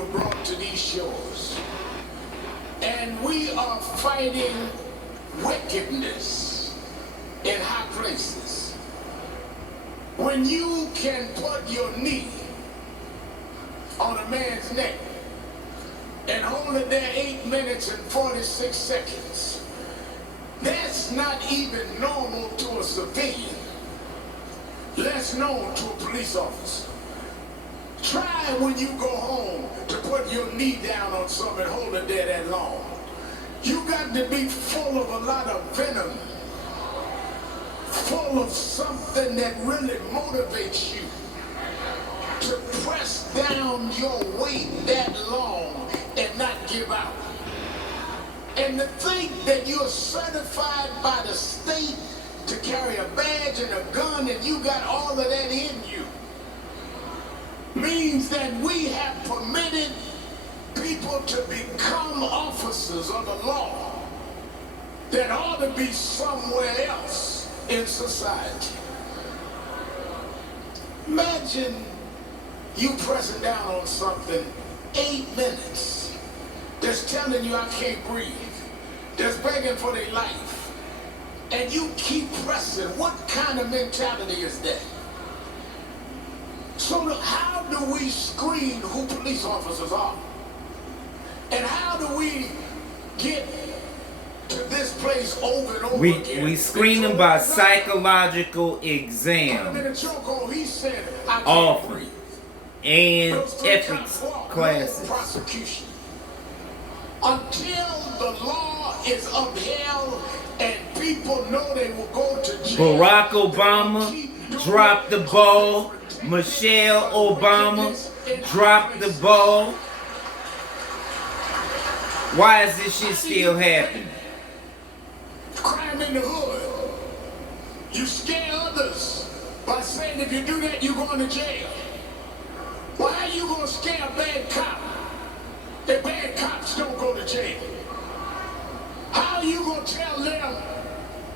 were brought to these shores. And we are fighting wickedness in high places. When you can put your knee on a man's neck and hold it there 8 minutes and 46 seconds, that's not even normal to a civilian, less known to a police officer. Try when you go home to put your knee down on something and hold it there that long. You got to be full of a lot of venom, full of something that really motivates you to press down your weight that long and not give out. And to think that you're certified by the state to carry a badge and a gun and you got all of that in you means that we have permitted people to become officers of the law that ought to be somewhere else in society. Imagine you pressing down on something 8 minutes that's telling you I can't breathe, that's begging for their life, and you keep pressing. What kind of mentality is that? So how do we screen who police officers are? And how do we get to this place over and over again? We screen them by psychological exams, often, and ethics classes. Prosecution. Until the law is upheld and people know they will go to jail. Barack Obama dropped the ball. Michelle Obama dropped the ball. Why is this shit still happening? Crime in the hood. You scare others by saying if you do that, you're going to jail. Why are you going to scare a bad cop? The bad cops don't go to jail. How are you going to tell them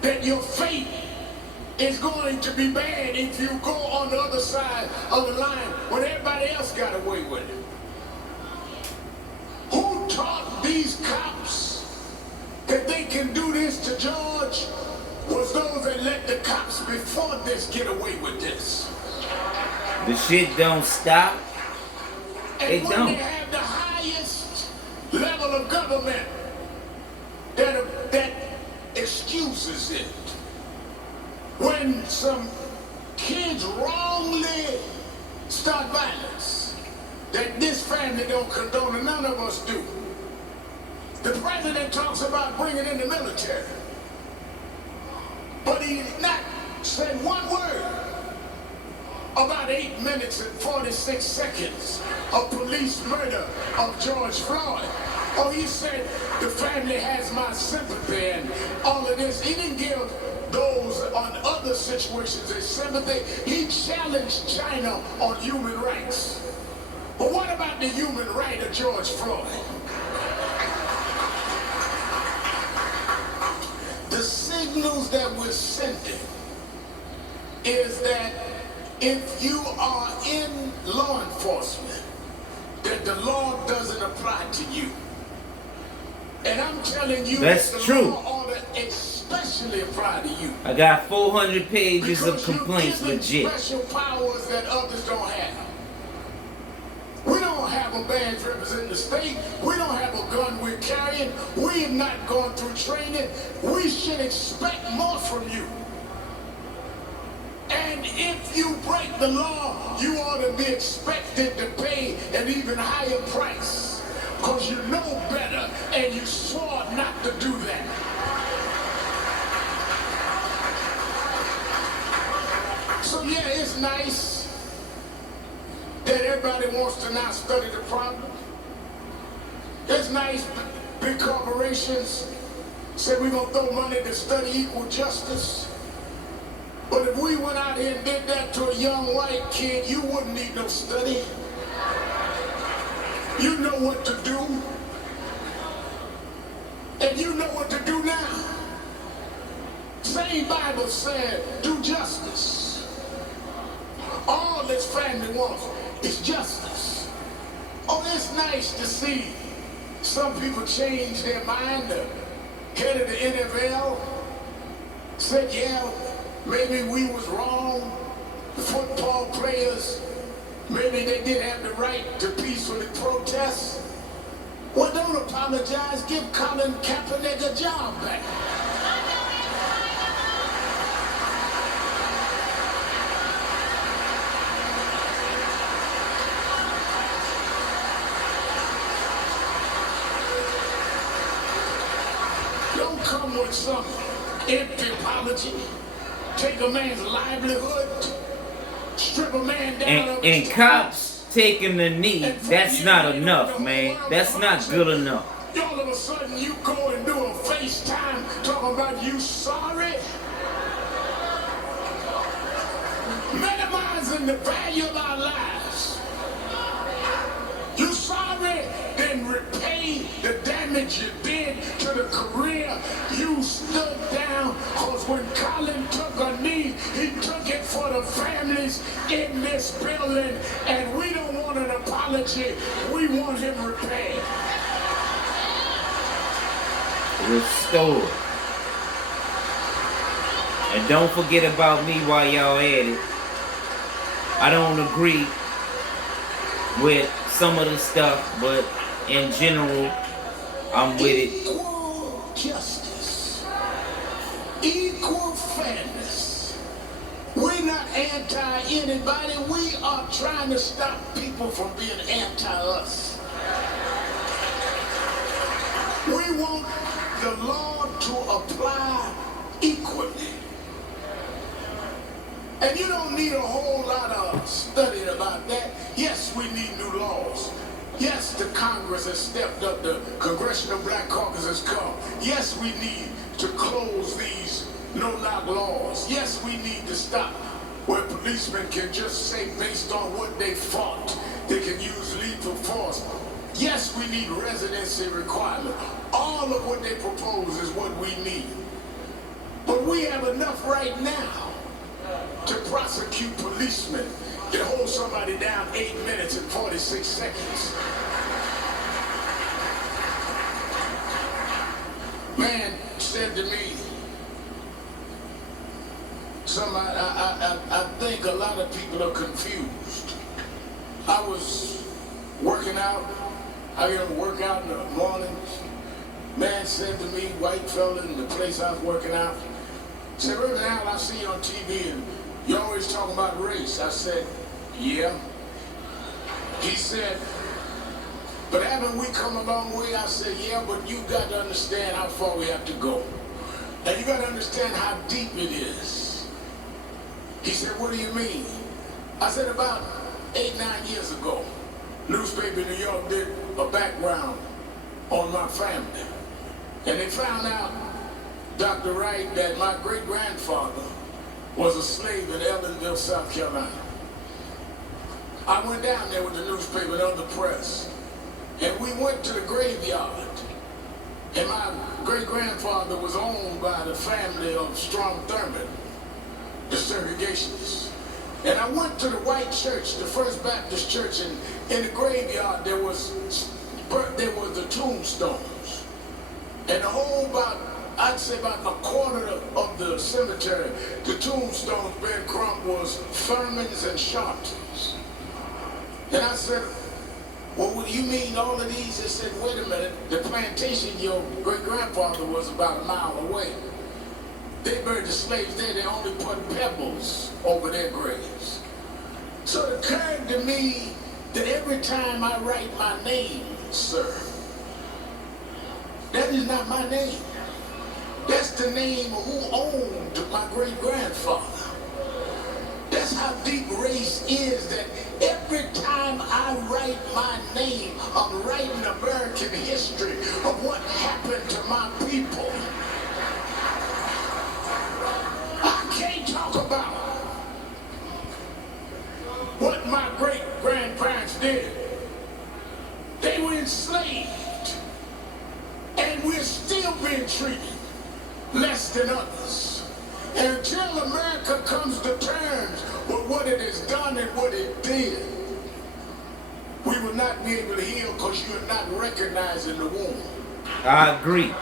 that your fate is going to be bad if you go on the other side of the line when everybody else got away with it? Who taught these cops that they can do this to George? Was those that let the cops before this get away with this. The shit don't stop. It and don't. When they have the highest level of government that excuses it. When some kids wrongly start violence, that this family don't condone and none of us do. The president talks about bringing in the military, but he not said one word about 8 minutes and 46 seconds of police murder of George Floyd. Oh, he said the family has my sympathy and all of this. He didn't give those on other situations his sympathy. He challenged China on human rights. But what about the human right of George Floyd? The signals that we're sending is that if you are in law enforcement, that the law doesn't apply to you. And I'm telling you that's that the true. law ought to especially apply to you. I got 400 pages because of complaints, legit. Special powers that others don't have. We don't have a badge representing the state. We don't have a gun we're carrying. We have not gone through training. We should expect more from you. And if you break the law, you ought to be expected to pay an even higher price. Because you know better and you swore not to do that. So yeah, it's nice that everybody wants to now study the problem. It's nice big corporations say we're going to throw money to study equal justice. But if we went out here and did that to a young white kid, you wouldn't need no study. You know what to do. And you know what to do now. Same Bible said, do justice. All this family wants is justice. Oh, it's nice to see some people change their mind. The head of the NFL said, yeah, maybe we was wrong. The football players, maybe they did have the right to peacefully protest. Well, don't apologize. Give Colin Kaepernick a job back. Don't come with some empty apology. Take a man's livelihood, strip a man down. And cops taking the knee, that's not enough, man. That's not good enough. All of a sudden you go and do a FaceTime talking about you sorry. Minimizing the value of our lives. You sorry, then repay the damage you did to the career you stood down. Because when Colin took a knee, he took it for the families in this building. And we don't want an apology. We want him repaid. Restored. And don't forget about me while y'all at it. I don't agree with some of the stuff, but in general, I'm with it. Equal justice. Equal fairness. We're not anti-anybody. We are trying to stop people from being anti-us. We want the law to apply equally. And you don't need a whole lot of studying about that. Yes, we need new laws. Yes, the Congress has stepped up. The Congressional Black Caucus has come. Yes, we need to close these no-knock laws. Yes, we need to stop where policemen can just say based on what they fought, they can use lethal force. Yes, we need residency requirement. All of what they propose is what we need. But we have enough right now to prosecute policemen and hold somebody down 8 minutes and 46 seconds. Man said to me, I think a lot of people are confused. I was working out. I get to work out in the morning. Man said to me, white fella in the place I was working out, said, Reverend Al, I see you on TV and you always talking about race. I said, yeah. He said, but haven't we come a long way? I said, yeah, but you got to understand how far we have to go. And you got to understand how deep it is. He said, what do you mean? I said, about 8, 9 years ago, newspaper in New York did a background on my family. And they found out, Dr. Wright, that my great-grandfather was a slave in Ellenville, South Carolina. I went down there with the newspaper and other press, and we went to the graveyard. And my great-grandfather was owned by the family of Strom Thurmond, the segregationists. And I went to the white church, the First Baptist Church, and in the graveyard there was the tombstones. And the whole I'd say about a quarter of the cemetery, the tombstones being crumpled was Thurmond's and Sharptons. And I said, well, what do you mean all of these? They said, wait a minute, the plantation your great-grandfather was about a mile away. They buried the slaves there, they only put pebbles over their graves. So it occurred to me that every time I write my name, sir, that is not my name. That's the name of who owned my great-grandfather. That's how deep race is, that every time I write my name, I'm writing American history of what happened to my people. I can't talk about what my great-grandparents did. They were enslaved, and we're still being treated less than others. And until America comes to terms with what it has done and what it did, we will not be able to heal because you are not recognizing the wound. I agree.